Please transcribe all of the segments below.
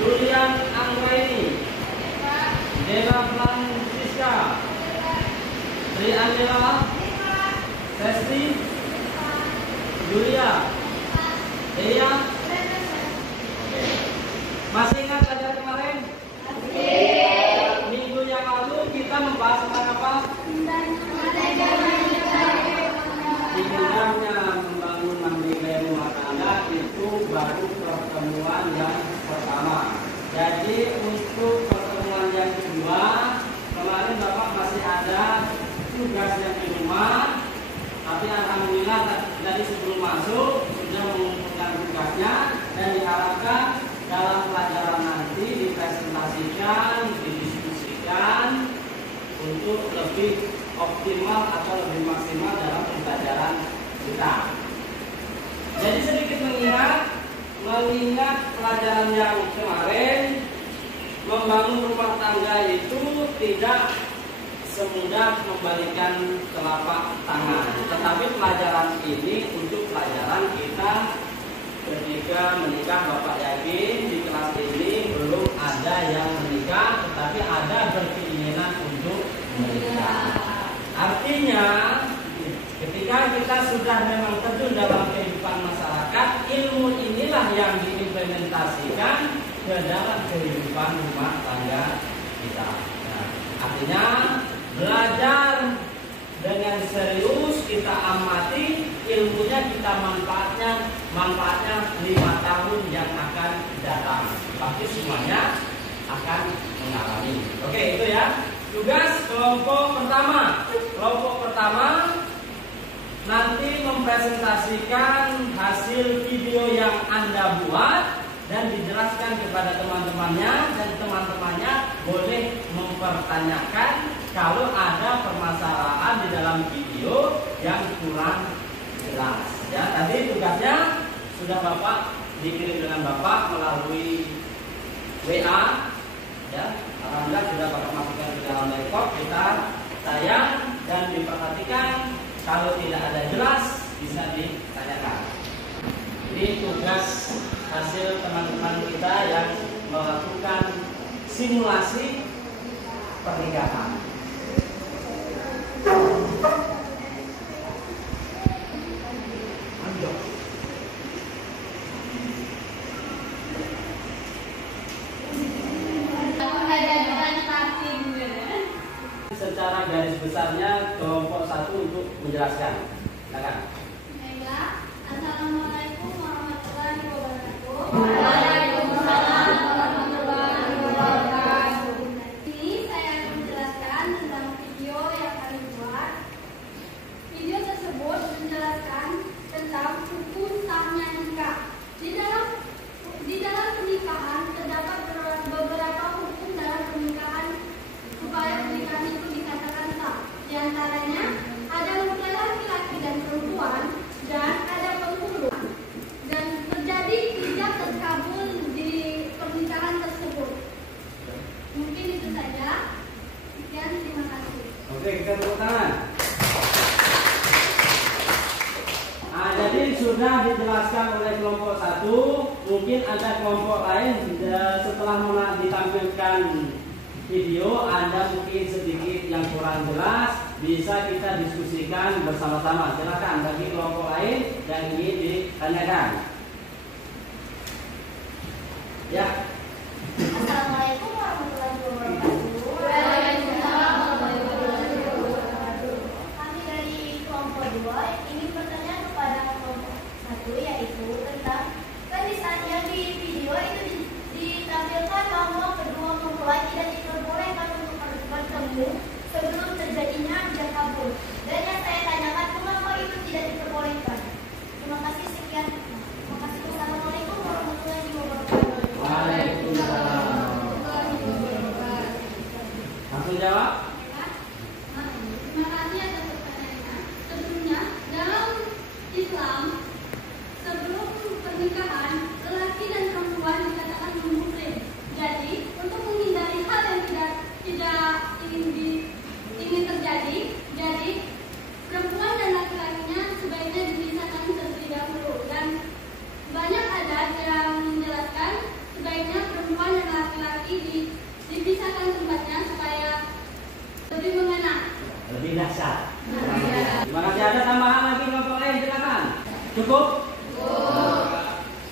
Julian Anggraini, Dela Francisca, Sri Angela, Sesti, Julia, Dea. Masih ingat pelajaran kemarin? Minggu yang lalu kita membahas tentang apa? Indahnya membangun mandiri rumah tangga itu baru pertemuan yang pertama. Jadi untuk pertemuan yang kedua, kemarin Bapak masih ada tugas yang di rumah, tapi alhamdulillah tadi sebelum masuk sudah mengumpulkan tugasnya dan diharapkan dalam pelajaran nanti dipresentasikan, didiskusikan untuk lebih optimal atau lebih maksimal dalam pembelajaran kita. Jadi sedikit mengingat pelajaran yang kemarin, membangun rumah tangga itu tidak semudah membalikan telapak tangan. Tetapi pelajaran ini untuk pelajaran kita ketika menikah. Bapak yakin di kelas ini belum ada yang menikah, tetapi ada berkeinginan untuk menikah. Artinya ketika kita sudah memang terjun dalam kehidupan masyarakat, ilmu inilah yang diimplementasikan ke dalam kehidupan rumah tangga kita. Nah, artinya belajar dengan serius, kita amati ilmunya, kita manfaatnya 5 tahun yang akan datang. Pasti semuanya akan mengalami. Oke, itu ya. Tugas kelompok pertama. Kelompok pertama nanti mempresentasikan hasil video yang Anda buat dan dijelaskan kepada teman-temannya, dan teman-temannya boleh mempertanyakan kalau ada permasalahan di dalam video yang kurang jelas. Ya, tadi tugasnya sudah Bapak dikirim dengan Bapak melalui WA. Ya, alhamdulillah sudah Bapak masukkan ke dalam laptop, kita tayang dan diperhatikan. Kalau tidak ada jelas bisa ditanyakan. Ini tugas hasil teman-teman kita yang melakukan simulasi pernikahan. Secara garis besarnya kelompok 1 untuk menjelaskan. Silakan. Assalamualaikum warahmatullahi wabarakatuh. Waalaikumsalam warahmatullahi wabarakatuh. Ini saya akan menjelaskan tentang video yang kami buat. Video tersebut menjelaskan tentang hukum sahnya nikah. Di dalam pernikahan terdapat beberapa hukum dalam pernikahan supaya pernikahan itu dikatakan sah. Di antaranya ada mempelai laki-laki dan perempuan, dan ada penghulu, dan terjadi tidak terkabul di pernikahan tersebut. Mungkin itu saja. Sekian, terima kasih. Oke, kita tepuk tangan. Nah, jadi sudah dijelaskan oleh kelompok 1. Mungkin ada kelompok lain setelah ditampilkan video Anda mungkin sedikit yang kurang jelas, bisa kita diskusikan bersama-sama. Silakan bagi kelompok lain yang ingin ditanyakan. Ya. Assalamualaikum warahmatullahi wabarakatuh. Waalaikumsalam warahmatullahi wabarakatuh. Kami dari kelompok 2 ingin bertanya kepada kelompok 1, yaitu tentang kan di saat yang di video itu ditampilkan bahwa kedua mempelai tidak diperbolehkan untuk bertemu sebelum terjadinya ajang kabul. Dan yang saya tanyakan, mengapa itu tidak diperbolehkan? Terima kasih, sekian. Terima kasih. Assalamualaikum warahmatullahi wabarakatuh. Waalaikumsalam. Langsung jawab. Terima kasih atas pertanyaannya. Sebelumnya, dalam Islam, sebelum pernikahan, lelaki dan perempuan dikatakan muslim. Jadi, untuk menghindari hal yang tidak ingin terjadi, jadi perempuan dan laki-lakinya sebaiknya dipisahkan terlebih dahulu. Dan banyak adat yang menjelaskan sebaiknya perempuan dan laki-laki dipisahkan tempatnya supaya lebih mengena. Lebih dahsyat. Terima kasih. Ada tambahan lagi kelompok lain, silakan. Cukup?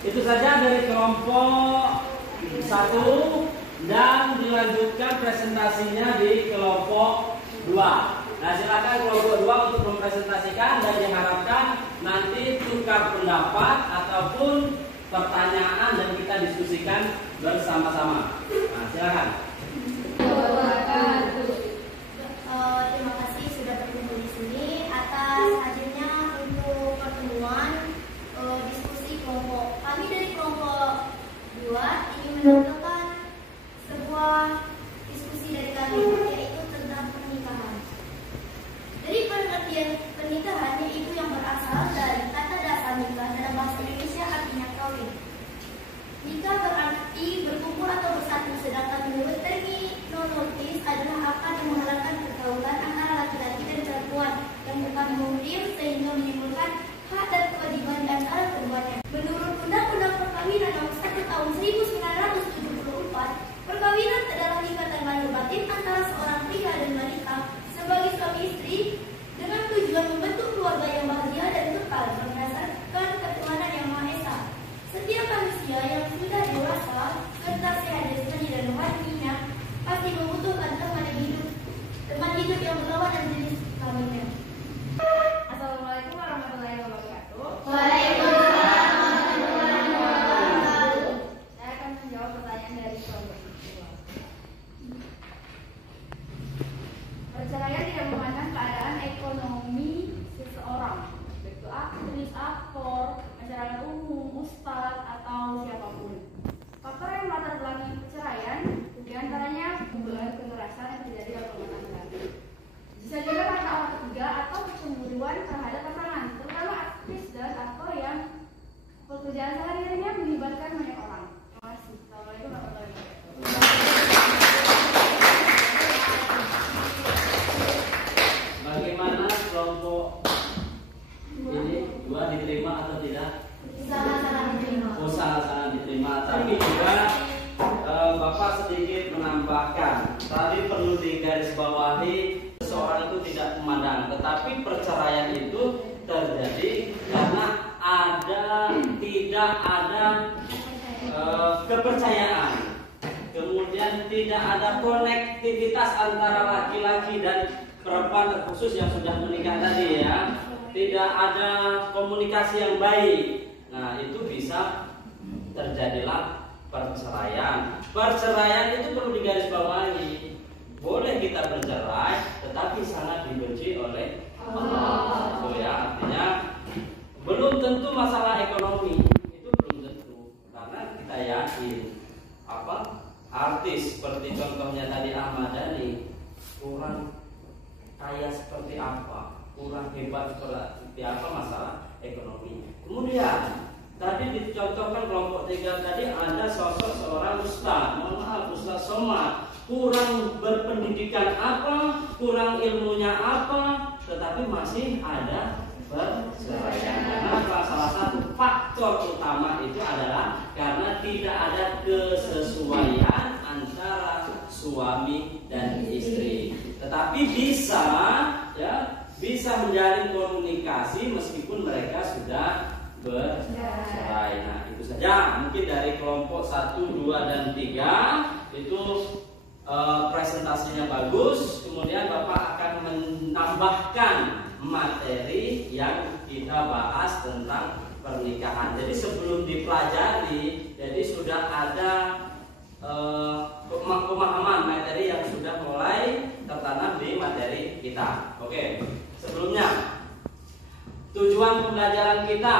Itu saja dari kelompok 1 dan dilanjutkan presentasinya di kelompok 2. Nah, silakan kelompok 2 untuk mempresentasikan dan diharapkan nanti tukar pendapat ataupun pertanyaan dan kita diskusikan bersama-sama. Nah, silakan. Terima kasih sudah bertemu di sini. Atas hadirnya untuk pertemuan diskusi kelompok kami dari kelompok 2 ingin menampilkan sebuah diskusi dari kami, yaitu tentang pernikahan. Dari pengertian pernikahan, yaitu yang berasal dari kata dasar nikah dalam bahasa Indonesia artinya kawin. Nikah berarti berkumpul atau bersatu, sedangkan menurut terminologis adalah akad yang mengharapkan pergaulan antara laki-laki dan perempuan yang bukan muhrim sehingga menimbulkan hak dan kewajiban di antara keduanya. Menurut Undang-Undang Perkawinan Nomor 1 Tahun 1974, perkawinan adalah ikatan lahir batin antara seorang pria dan wanita sebagai suami istri dengan tujuan membentuk keluarga yang bahagia dan kekal berdasarkan ketuhanan yang Maha Esa. Setiap manusia yang sudah dewasa serta sehat jasmani dan rohaninya pasti membutuhkan teman hidup yang berlawan dan jenis kelaminnya. Assalamualaikum warahmatullahi wabarakatuh. Waalaikumsalam warahmatullahi wabarakatuh. Saya akan menjawab pertanyaan dari kelompok 2. Perceraian tidak memandang keadaan ekonomi seseorang, yaitu aktris, aktor, masyarakat umum, ustadz, atau siapapun. Faktor yang melatar belakangi perceraian diantaranya hubungan kekerasan yang terjadi dalam rumah tangga. Bisa juga karena orang ketiga atau kecemburuan terhadap pasangan, terutama aktris dan aktor yang pekerjaan sehari-harinya melibatkan banyak orang. Terima kasih. Assalamualaikum warahmatullahi wabarakatuh. Bagaimana kelompok ini 2 diterima atau tidak? Sangat-sangat diterima. Oh, sangat-sangat diterima. Tapi juga Bapak sedikit menambahkan, tadi perlu digarisbawahi, seseorang itu tidak memandang, tetapi perceraian itu terjadi karena tidak ada kepercayaan, kemudian tidak ada konektivitas antara laki-laki dan perempuan, terkhusus yang sudah menikah tadi ya, tidak ada komunikasi yang baik. Nah, itu bisa terjadilah perceraian. Perceraian itu perlu digarisbawahi. Boleh kita bercerai, tetapi sangat dibenci oleh Allah. Itu ya, artinya belum tentu masalah ekonomi, itu belum tentu. Karena kita yakin artis seperti contohnya tadi Ahmad Dhani kurang kaya seperti apa, kurang hebat seperti apa masalah ekonomi. Kemudian tadi dicontohkan kelompok 3 tadi ada sosok seorang ustaz, mohon maaf Ustaz Somad, kurang berpendidikan apa, kurang ilmunya apa, tetapi masih ada perceraian. Karena salah satu faktor utama itu adalah karena tidak ada kesesuaian antara suami dan istri. Tetapi bisa ya, bisa menjalin komunikasi meskipun mereka sudah bercerai. Nah, itu saja mungkin dari kelompok 1, 2, dan 3 itu presentasinya bagus. Kemudian Bapak akan menambahkan materi yang kita bahas tentang pernikahan. Jadi sebelum dipelajari, jadi sudah ada pemahaman materi yang sudah mulai tertanam di materi kita. Oke, sebelumnya tujuan pembelajaran kita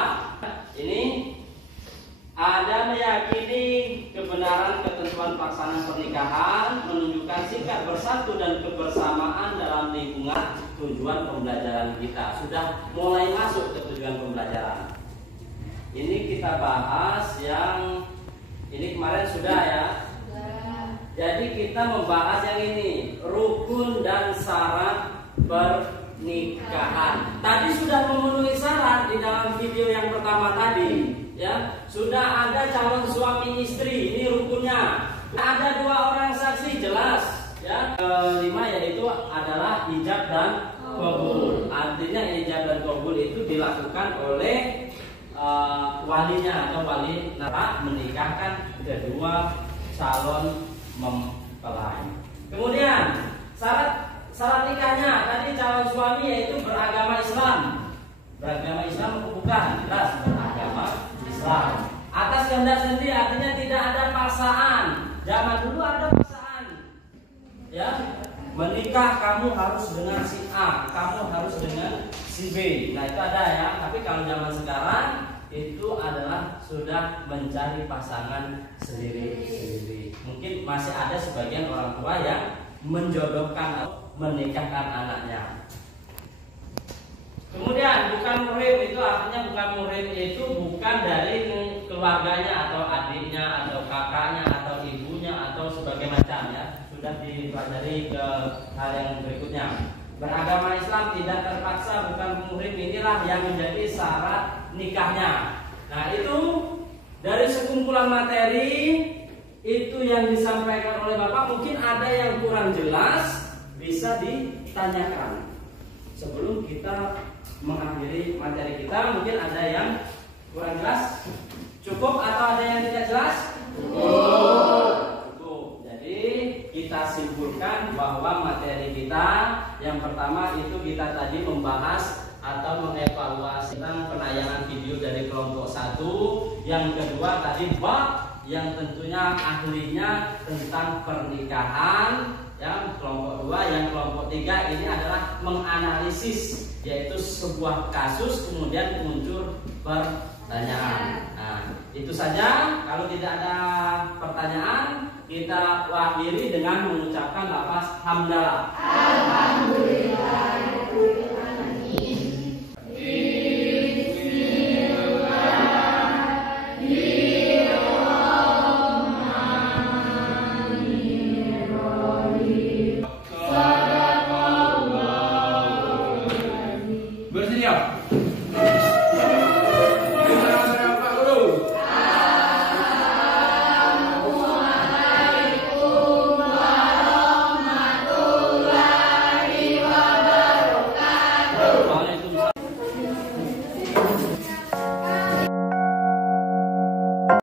ini ada meyakini kebenaran ketentuan pelaksanaan pernikahan, menunjukkan sikap bersatu dan kebersamaan dalam lingkungan. Tujuan pembelajaran kita sudah mulai masuk ke tujuan pembelajaran. Ini kita bahas yang ini kemarin sudah ya. Jadi kita membahas yang ini, rukun dan syarat pernikahan. Tadi sudah memenuhi syarat di dalam video yang pertama tadi, ya. Sudah ada calon suami istri, ini rukunnya. Ada 2 orang saksi, jelas, ya. Kelima yaitu adalah ijab dan qabul. Artinya ijab dan qabul itu dilakukan oleh walinya atau wali nara menikahkan kedua calon mempelai. Kemudian syarat nikahnya tadi calon suami yaitu beragama Islam. Beragama Islam bukan, jelas beragama Islam. Atas kehendak sendiri artinya tidak ada paksaan. Zaman dulu ada paksaan. Ya, menikah kamu harus dengan si A, kamu harus dengan si B. Nah, itu ada ya. Tapi kalau zaman sekarang itu adalah sudah mencari pasangan sendiri-sendiri. Mungkin masih ada sebagian orang tua yang menjodohkan atau menikahkan anaknya. Kemudian bukan muhrim itu artinya bukan muhrim itu bukan dari keluarganya atau adiknya atau kakaknya atau ibunya atau sebagai macam ya. Sudah dipelajari ke hal yang berikutnya. Beragama Islam tidak terpaksa bukan muhrim, inilah yang menjadi syarat nikahnya. Nah, itu dari sekumpulan materi itu yang disampaikan oleh Bapak. Mungkin ada yang kurang jelas, bisa ditanyakan sebelum kita mengakhiri materi kita. Mungkin ada yang kurang jelas, cukup atau ada yang tidak jelas? Cukup. Jadi kita simpulkan bahwa materi kita yang pertama itu kita tadi membahas atau mengevaluasi tentang penayangan video dari kelompok 1. Yang kedua tadi bab yang tentunya ahlinya tentang pernikahan, yang kelompok 2. Yang kelompok 3 ini adalah menganalisis, yaitu sebuah kasus kemudian muncul pertanyaan. Nah, itu saja. Kalau tidak ada pertanyaan, kita akhiri dengan mengucapkan lafaz hamdalah. Alhamdulillah.